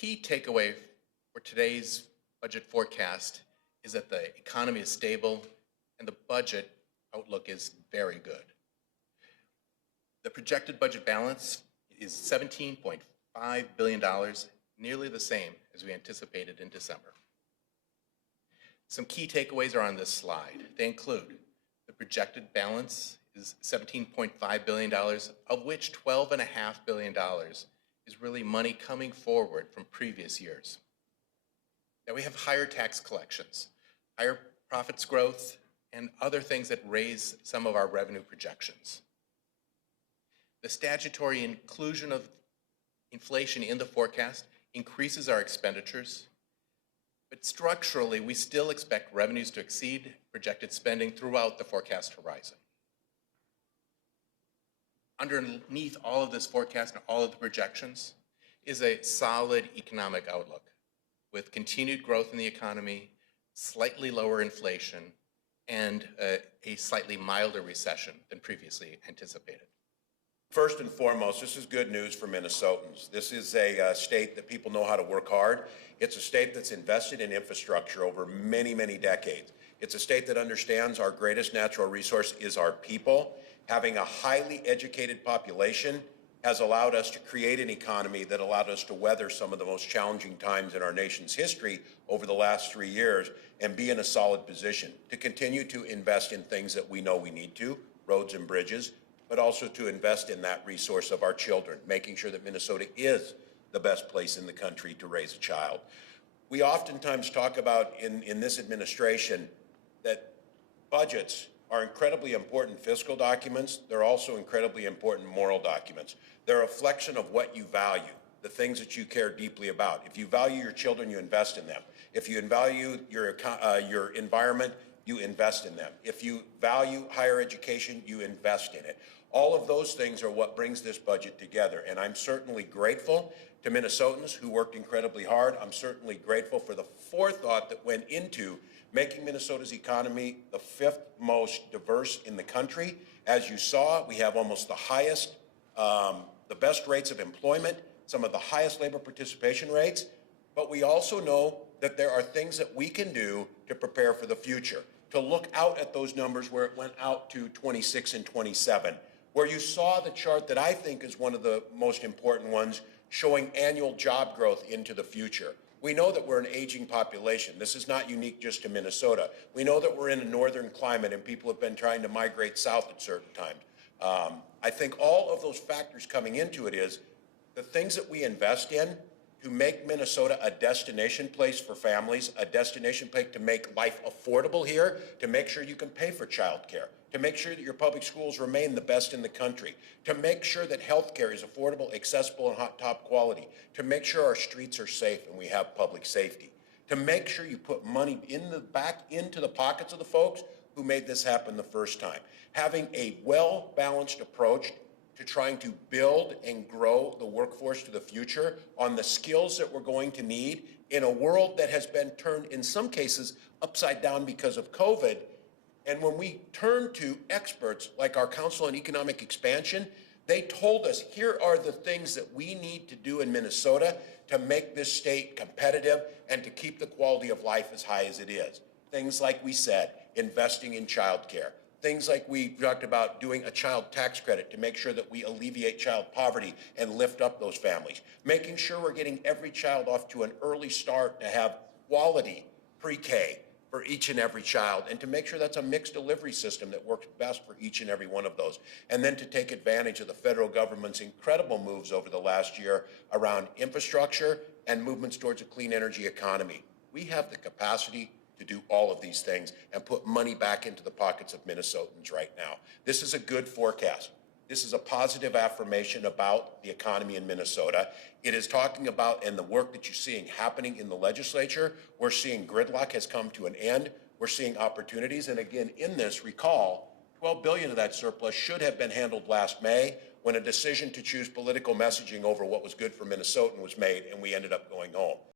key takeaway for today's budget forecast is that the economy is stable and the budget outlook is very good. The projected budget balance is $17.5 billion, nearly the same as we anticipated in December. Some key takeaways are on this slide. They include the projected balance is $17.5 billion, of which $12.5 billion is really money coming forward from previous years. Now we have higher tax collections, higher profits growth, and other things that raise some of our revenue projections. The statutory inclusion of inflation in the forecast increases our expenditures, but structurally, we still expect revenues to exceed projected spending throughout the forecast horizon. Underneath all of this forecast and all of the projections is a solid economic outlook with continued growth in the economy, slightly lower inflation, and a slightly milder recession than previously anticipated. First and foremost, this is good news for Minnesotans. This is a state that people know how to work hard. It's a state that's invested in infrastructure over many, many decades. It's a state that understands our greatest natural resource is our people. Having a highly educated population has allowed us to create an economy that allowed us to weather some of the most challenging times in our nation's history over the last 3 years and be in a solid position to continue to invest in things that we know we need to, roads and bridges, but also to invest in that resource of our children, making sure that Minnesota is the best place in the country to raise a child. We oftentimes talk about in this administration that budgets are incredibly important fiscal documents. They're also incredibly important moral documents. They're a reflection of what you value, the things that you care deeply about. If you value your children, you invest in them. If you value your environment, you invest in them. If you value higher education, you invest in it. All of those things are what brings this budget together, and I'm certainly grateful to Minnesotans who worked incredibly hard. I'm certainly grateful for the forethought that went into making Minnesota's economy the 5th most diverse in the country. As you saw, we have almost the highest, the best rates of employment, some of the highest labor participation rates, but we also know that there are things that we can do to prepare for the future, to look out at those numbers where it went out to 26 and 27, where you saw the chart that I think is one of the most important ones showing annual job growth into the future. We know that we're an aging population. This is not unique just to Minnesota. We know that we're in a northern climate and people have been trying to migrate south at certain times. I think all of those factors coming into it is the things that we invest in to make Minnesota a destination place for families, a destination place to make life affordable here, to make sure you can pay for childcare, to make sure that your public schools remain the best in the country, to make sure that health care is affordable, accessible, and top quality, to make sure our streets are safe and we have public safety, to make sure you put money back into the pockets of the folks who made this happen the first time. Having a well-balanced approach to trying to build and grow the workforce to the future on the skills that we're going to need in a world that has been turned, in some cases, upside down because of COVID. And when we turn to experts like our Council on Economic Expansion, they told us, here are the things that we need to do in Minnesota to make this state competitive and to keep the quality of life as high as it is. Things like we said, investing in childcare. Things like we talked about doing a child tax credit to make sure that we alleviate child poverty and lift up those families. Making sure we're getting every child off to an early start to have quality pre-K for each and every child, and to make sure that's a mixed delivery system that works best for each and every one of those. And then to take advantage of the federal government's incredible moves over the last year around infrastructure and movements towards a clean energy economy. We have the capacity to do all of these things and put money back into the pockets of Minnesotans right now. This is a good forecast. This is a positive affirmation about the economy in Minnesota. It is talking about, and the work that you're seeing happening in the legislature, we're seeing gridlock has come to an end. We're seeing opportunities. And again, in this, recall, $12 billion of that surplus should have been handled last May when a decision to choose political messaging over what was good for Minnesotans was made, and we ended up going home.